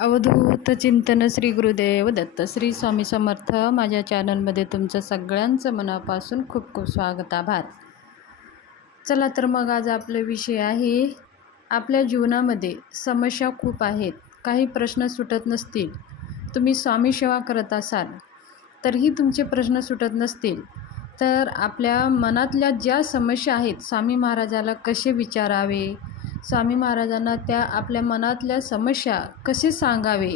अवधूत चिंतन श्री गुरुदेव दत्त श्री स्वामी समर्थ. माझ्या चॅनलमध्ये तुमचं सगळ्यांचं मनापासून खूप खूप स्वागत, आभार. चला तर मग आज आपला विषय आहे, आपल्या जीवनामध्ये समस्या खूप आहेत, काही प्रश्न सुटत नसतील, तुम्ही स्वामी सेवा करत असाल तरीही तुमचे प्रश्न सुटत नसतील, तर आपल्या मनातल्या ज्या समस्या आहेत स्वामी महाराजाला कसे विचारावे, स्वामी महाराजांना त्या आपल्या मनातल्या समस्या कसे सांगावे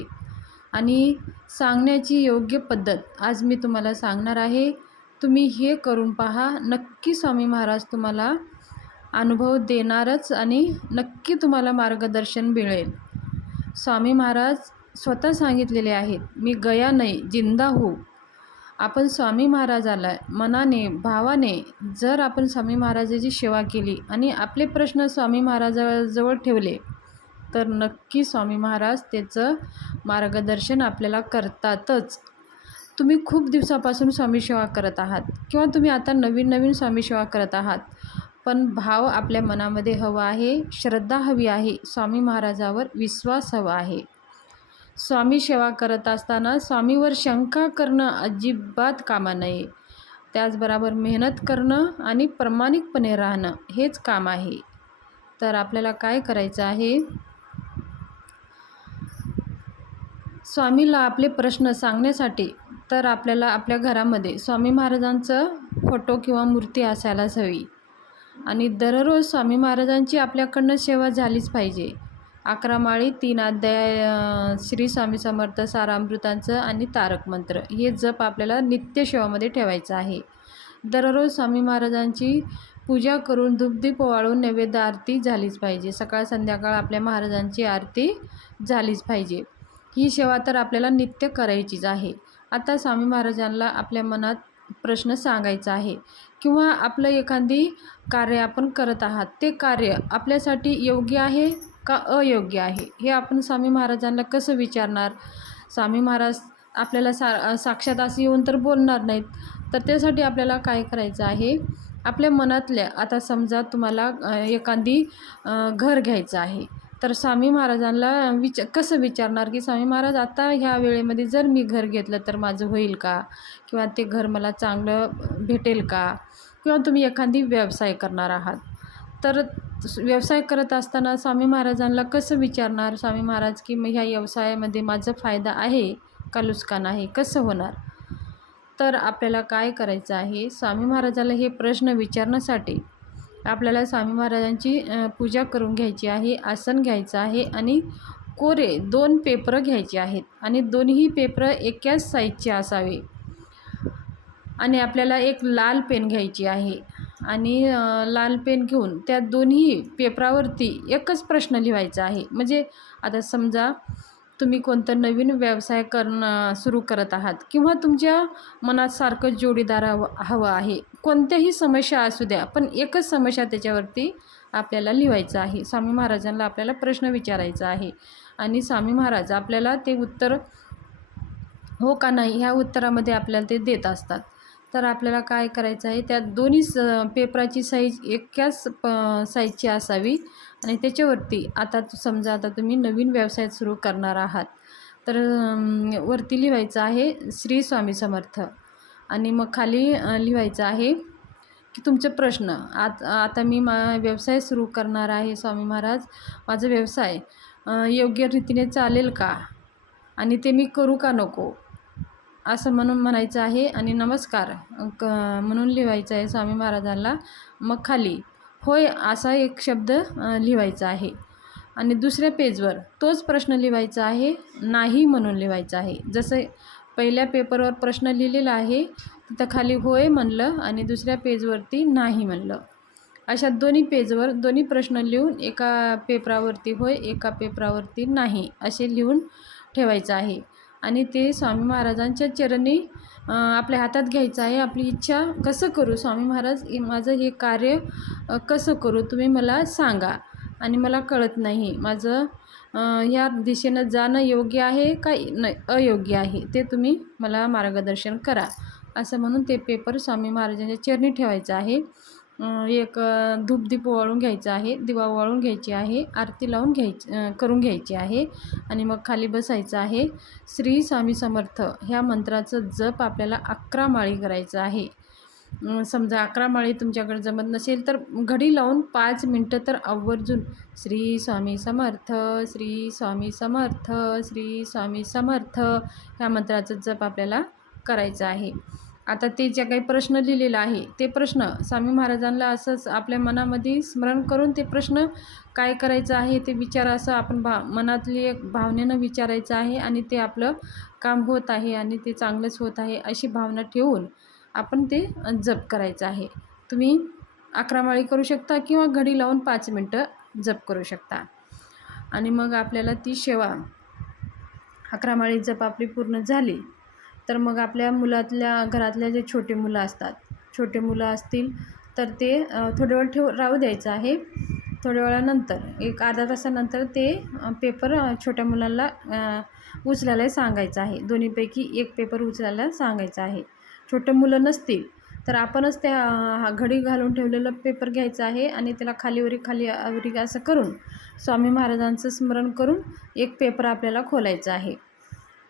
आणि सांगण्याची योग्य पद्धत आज मी तुम्हाला सांगणार आहे. तुम्ही हे करून पहा, नक्की स्वामी महाराज तुम्हाला अनुभव देणारच आणि नक्की तुम्हाला मार्गदर्शन मिळेल. स्वामी महाराज स्वतः सांगितलेले आहेत, मी गया नाही जिंदा हूँ. आपण स्वामी महाराजाला मनाने भावाने जर आपण स्वामी महाराजाची सेवा केली आणि आपले प्रश्न स्वामी महाराजाजवळ ठेवले तर नक्की स्वामी महाराज त्याचं मार्गदर्शन आपल्याला करतातच. तुम्ही खूप दिवसापासून स्वामी सेवा करत आहात किंवा तुम्ही आता नवीन स्वामी सेवा करत आहात, पण भाव आपल्या मनामध्ये हवा आहे, श्रद्धा हवी आहे, स्वामी महाराजावर विश्वास हवा आहे. स्वामी सेवा करत असताना स्वामीवर शंका करणं अजिबात कामा नये. त्याचबरोबर मेहनत करणं आणि प्रामाणिकपणे राहणं हेच काम आहे. तर आपल्याला काय करायचं आहे, स्वामीला आपले प्रश्न सांगण्यासाठी तर आपल्याला आपल्या घरामध्ये स्वामी महाराजांचं फोटो किंवा मूर्ती असायलाच हवी आणि दररोज स्वामी महाराजांची आपल्याकडनं सेवा झालीच पाहिजे. 11 माळी 3 अध्याय श्री स्वामी समर्थ सारामृतांचं आणि तारक मंत्र हे जप आपल्याला नित्यसेवामध्ये ठेवायचं आहे. दररोज स्वामी महाराजांची पूजा करून धूपदीप वाळून नैवेद्य आरती झालीच पाहिजे. सकाळ संध्याकाळ आपल्या महाराजांची आरती झालीच पाहिजे. ही सेवा तर आपल्याला नित्य करायचीच आहे. आता स्वामी महाराजांना आपल्या मनात प्रश्न सांगायचा आहे किंवा आपलं एखादी कार्य आपण करत आहात, ते कार्य आपल्यासाठी योग्य आहे का अयोग्य आहे हे आपण स्वामी महाराजांना कसं विचारणार. स्वामी महाराज आपल्याला साक्षात असं येऊन तर बोलणार नाहीत, तर त्यासाठी आपल्याला काय करायचं आहे, आपल्या मनातल्या, आता समजा तुम्हाला एखादी घर घ्यायचं आहे, तर स्वामी महाराजांना कसं विचारणार की स्वामी महाराज आता ह्या वेळेमध्ये जर मी घर घेतलं तर माझं होईल का, किंवा ते घर मला चांगलं भेटेल का. किंवा तुम्ही एखादी व्यवसाय करणार आहात, तर व्यवसाय करत असताना स्वामी महाराजांना कसं विचारणार स्वामी महाराज की मग ह्या व्यवसायामध्ये माझं फायदा आहे का नुकसान आहे, कसं होणार. तर आपल्याला काय करायचं आहे, स्वामी महाराजाला हे प्रश्न विचारण्यासाठी आपल्याला स्वामी महाराजांची पूजा करून घ्यायची आहे, आसन घ्यायचं आहे आणि कोरे 2 पेपर घ्यायचे आहेत आणि दोन्ही पेपर एकाच साईजचे असावे आणि आपल्याला एक लाल पेन घ्यायची आहे आणि लाल पेन घेऊन त्या दोन्ही पेपरावरती एकच प्रश्न लिहायचा आहे. म्हणजे आता समजा तुम्ही कोणतं नवीन व्यवसाय सुरू करत आहात किंवा तुमच्या मनात सारखं जोडीदार हवं आहे, कोणत्याही समस्या असू द्या, पण एकच समस्या त्याच्यावरती आपल्याला लिहायचं आहे. स्वामी महाराजांना आपल्याला प्रश्न विचारायचा आहे आणि स्वामी महाराज आपल्याला ते उत्तर हो का नाही ह्या उत्तरामध्ये आपल्याला ते देत असतात. तर आपल्याला काय करायचं आहे, त्या दोन्ही पेपराची साईज एकाच साईजची असावी आणि त्याच्यावरती आता समजा आता तुम्ही नवीन व्यवसाय सुरू करणार आहात, तर वरती लिहायचं आहे श्री स्वामी समर्थ आणि मग खाली लिहायचं आहे की तुमचे प्रश्न. आता मी व्यवसाय सुरू करणार आहे स्वामी महाराज, माझा व्यवसाय योग्य रीतीने चालेल का आणि ते मी करू का नको, असं म्हणायचं आहे आणि नमस्कार म्हणून लिहायचं आहे स्वामी महाराजांना. मग खाली होय असा एक शब्द लिहायचा आहे आणि दुसऱ्या पेजवर तोच प्रश्न लिहायचा आहे, नाही म्हणून लिहायचं आहे. जसं पहिल्या पेपरवर प्रश्न लिहिलेला आहे तिथं खाली होय म्हणलं आणि दुसऱ्या पेजवरती नाही म्हणलं. अशा दोन्ही पेजवर दोन्ही प्रश्न लिहून एका पेपरावरती होय एका पेपरावरती नाही असे लिहून ठेवायचं आहे आणि ते स्वामी महाराजांच्या चरणी आपल्या हातात घ्यायचं आहे. आपली इच्छा कसं करू स्वामी महाराज, माझं हे कार्य कसं करू तुम्ही मला सांगा आणि मला कळत नाही, माझं ह्या दिशेनं जाणं योग्य आहे का अयोग्य आहे ते तुम्ही मला मार्गदर्शन करा, असं म्हणून ते पेपर स्वामी महाराजांच्या चरणी ठेवायचं आहे. एक धूपदीप ओवाळून घ्यायचा आहे, दिवा ओवाळून घ्यायची आहे, आरती लावून करून घ्यायची आहे आणि मग खाली बसायचं आहे. श्री स्वामी समर्थ ह्या मंत्राचं जप आपल्याला 11 माळी करायचं आहे. समजा 11 माळी तुमच्याकडे जमत नसेल तर घडी लावून 5 मिनटं तर आवर्जून श्री स्वामी समर्थ, श्री स्वामी समर्थ, श्री स्वामी समर्थ ह्या मंत्राचं जप आपल्याला करायचं आहे. आता ते जे काही प्रश्न लिहिलेला आहे ते प्रश्न स्वामी महाराजांना असंच आपल्या मनामध्ये स्मरण करून ते प्रश्न काय करायचं आहे ते विचार असं आपण मनातली एक भावनेनं विचारायचं आहे आणि ते आपलं काम होत आहे आणि ते चांगलंच होत आहे अशी भावना ठेवून आपण ते जप करायचं आहे. तुम्ही 11 माळी करू शकता किंवा घडी लावून 5 मिनटं जप करू शकता. आणि मग आपल्याला ती सेवा 11 माळी जप आपली पूर्ण झाली तर मग आपल्या घरातल्या जे छोटे मुलं असतात, छोटे मुलं असतील तर ते थोडे वेळ राहू द्यायचं आहे. थोड्या वेळानंतर एक अर्धा तासानंतर ते पेपर छोट्या मुलांना उचलायला सांगायचं आहे. दोन्हीपैकी एक पेपर उचलायला सांगायचं आहे. छोटे मुलं नसतील तर आपणच त्या घडी घालून ठेवलेलं पेपर घ्यायचं आहे आणि त्याला खालीवरी असं करून स्वामी महाराजांचं स्मरण करून एक पेपर आपल्याला खोलायचा आहे.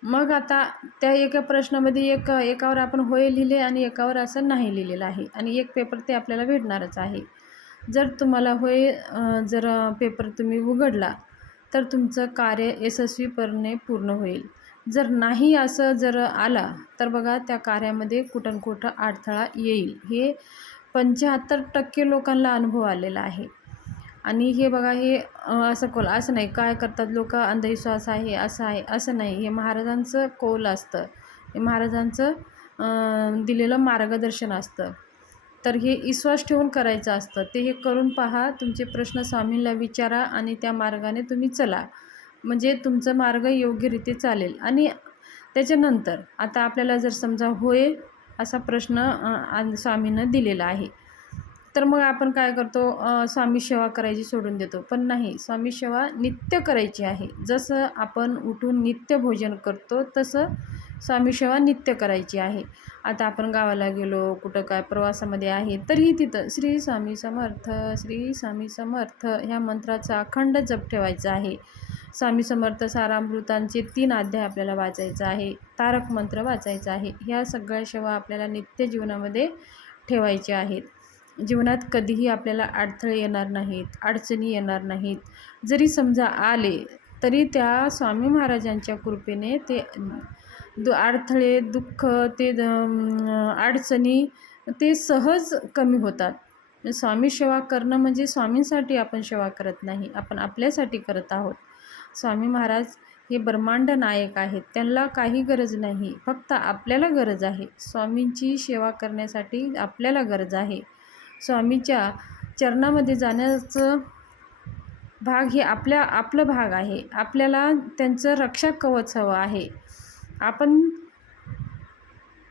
मग आता त्या एका प्रश्नामध्ये एकावर आपण होय लिहिले आणि एकावर असं नाही लिहिलेलं आहे आणि एक पेपर ते आपल्याला भेटणारच आहे. जर तुम्हाला होय जर पेपर तुम्ही उघडला तर तुमचं कार्य यशस्वीपणे पूर्ण होईल. जर नाही असं जर आला तर बघा त्या कार्यामध्ये कुठं कुठं अडथळा येईल. हे 75% लोकांना अनुभव आलेला आहे. आणि हे बघा हे असं नाही काय करतात लोक अंधविश्वास आहे असं नाही. हे महाराजांचं कौल असतं, हे महाराजांचं दिलेलं मार्गदर्शन असतं. तर हे विश्वास ठेवून करायचं असतं. ते हे करून पहा, तुमचे प्रश्न स्वामींना विचारा आणि त्या मार्गाने तुम्ही चला, म्हणजे तुमचं मार्ग योग्यरीत्या चालेल. आणि त्याच्यानंतर आता आपल्याला जर समजा होय असा प्रश्न स्वामींनं दिलेला आहे तर मग आपण काय करतो, स्वामी सेवा करायची सोडून देतो. पण नाही, स्वामी सेवा नित्य करायची आहे. जसं आपण उठून नित्य भोजन करतो तसं स्वामी सेवा नित्य करायची आहे. आता आपण गावाला गेलो, कुठं काय प्रवासामध्ये आहे तरीही तिथं श्री स्वामी समर्थ, श्री स्वामी समर्थ ह्या मंत्राचा अखंड जप ठेवायचा आहे. स्वामी समर्थ सारामृतांचे 3 अध्याय आपल्याला वाचायचं आहे. तारक मंत्र वाचायचा आहे. ह्या सगळ्या सेवा आपल्याला नित्य जीवनामध्ये ठेवायच्या आहेत. जीवनात कधीही आपल्याला अडथळे येणार नाहीत, अडचणी येणार नाहीत. जरी समजा आले तरी त्या स्वामी महाराजांच्या कृपेने ते अडथळे, दुःख, ते अडचणी ते सहज कमी होतात. स्वामी सेवा करणं म्हणजे स्वामींसाठी आपण सेवा करत नाही, आपण आपल्यासाठी करत आहोत. स्वामी महाराज हे ब्रह्मांड नायक आहेत, त्यांना काही गरज नाही, फक्त आपल्याला गरज आहे. स्वामींची सेवा करण्यासाठी आपल्याला गरज आहे. स्वामीच्या चरणामध्ये जाण्याचं भाग हे आपलं भाग आहे. आपल्याला त्यांचं रक्षा कवच हवं आहे. आपण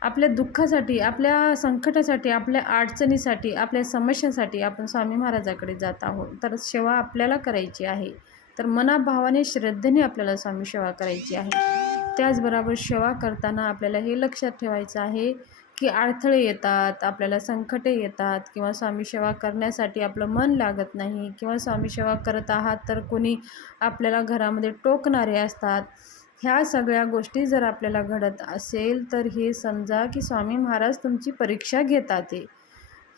आपल्या दुःखासाठी, आपल्या संकटासाठी, आपल्या अडचणीसाठी, आपल्या समस्यांसाठी आपण स्वामी महाराजाकडे जात आहोत. तर सेवा आपल्याला करायची आहे. तर मनाभावाने श्रद्धेने आपल्याला स्वामी सेवा करायची आहे. त्याचबरोबर सेवा करताना आपल्याला हे लक्षात ठेवायचं आहे की अडथळे येतात, आपल्याला संकटे येतात किंवा स्वामी सेवा करण्यासाठी आपलं मन लागत नाही किंवा स्वामी सेवा करत आहात तर कोणी आपल्याला घरामध्ये टोकणारे असतात. ह्या सगळ्या गोष्टी जर आपल्याला घडत असेल तर हे समजा की स्वामी महाराज तुमची परीक्षा घेतात आहे.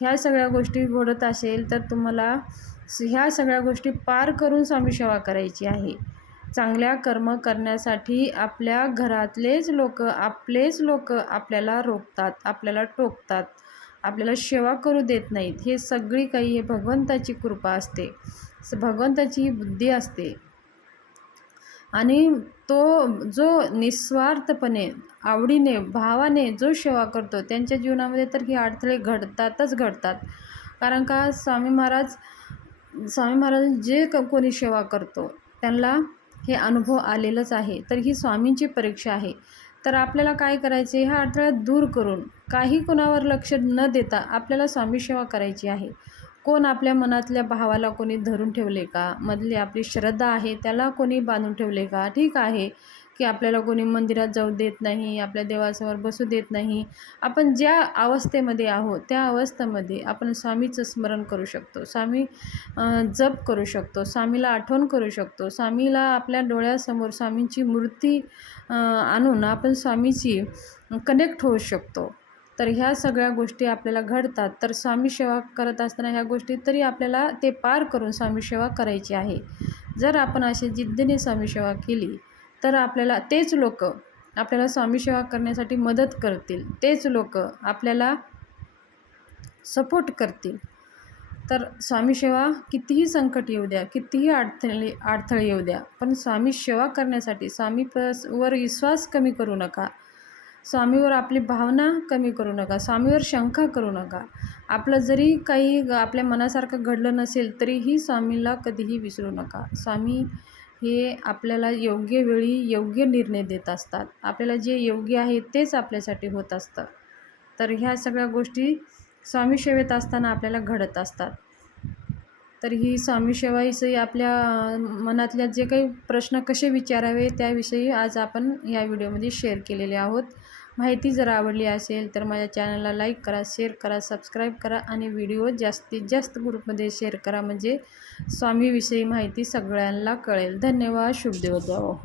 ह्या सगळ्या गोष्टी घडत असेल तर तुम्हाला ह्या सगळ्या गोष्टी पार करून स्वामी सेवा करायची आहे. चांगल्या कर्म करण्यासाठी आपल्या घरातलेच आपलेच लोक आपल्याला रोखतात, आपल्याला टोकतात, आपल्याला सेवा करू देत नाहीत. हे सगळी काही हे भगवंताची कृपा असते, भगवंताची ही बुद्धी असते. आणि तो जो निस्वार्थपणे, आवडीने, भावाने जो सेवा करतो त्यांच्या जीवनामध्ये तर हे अडथळे घडतात. कारण का स्वामी महाराज जे कोणी सेवा करतो त्यांना हे अनुभव आलेलंच आहे. तर ही स्वामींची परीक्षा आहे. तर आपल्याला काय करायचे, ह्या अडथळ्यात दूर करून काही कोणावर लक्ष न देता आपल्याला स्वामी सेवा करायची आहे. कोण आपल्या मनातल्या भावाला कोणी धरून ठेवले का, मधली आपली श्रद्धा आहे त्याला कोणी बांधून ठेवले का, ठीक आहे, की आपल्याला कोणी मंदिरात जाऊ देत नाही, आपल्या देवासमोर बसू देत नाही. आपण ज्या अवस्थेमध्ये आहोत त्या अवस्थेमध्ये आपण स्वामीचं स्मरण करू शकतो, जप करू शकतो, स्वामीला आठवण करू शकतो, स्वामीला आपल्या डोळ्यासमोर स्वामींची मूर्ती आणून आपण स्वामीची कनेक्ट होऊ शकतो. तर ह्या सगळ्या गोष्टी आपल्याला घडतात. तर स्वामी सेवा करत असताना ह्या गोष्टी तरी आपल्याला ते पार करून स्वामी सेवा करायची आहे. जर आपण अशी जिद्दीने स्वामी सेवा केली तर आपल्याला तेच लोक आपल्याला स्वामी सेवा करण्यासाठी मदत करतील, तेच लोक आपल्याला सपोर्ट करतील. तर स्वामी सेवा कितीही संकट येऊ द्या, कितीही अडथळे येऊ द्या, पण स्वामी सेवा करण्यासाठी वर विश्वास कमी करू नका, स्वामीवर आपली भावना कमी करू नका, स्वामीवर शंका करू नका. आपलं जरी काही आपल्या मनासारखं घडलं नसेल तरीही स्वामीला कधीही विसरू नका. स्वामी हे आपल्याला योग्य वेळी योग्य निर्णय देत असतात. आपल्याला जे योग्य आहे तेच आपल्यासाठी होत असतं. तर ह्या सगळ्या गोष्टी स्वामी सेवेत असताना आपल्याला घडत असतात. तर ही स्वामी सेवाविषयी आपल्या मनातल्या जे काही प्रश्न कसे विचारावे त्याविषयी आज आपण या व्हिडिओमध्ये शेअर केलेले आहोत. माहिती जर आवडली असेल तर माझ्या चॅनलला लाईक करा, शेअर करा, सबस्क्राईब करा आणि व्हिडिओ जास्तीत जास्त ग्रुपमध्ये शेअर करा, म्हणजे स्वामीविषयी माहिती सगळ्यांना कळेल. धन्यवाद. शुभ दिवस जावो.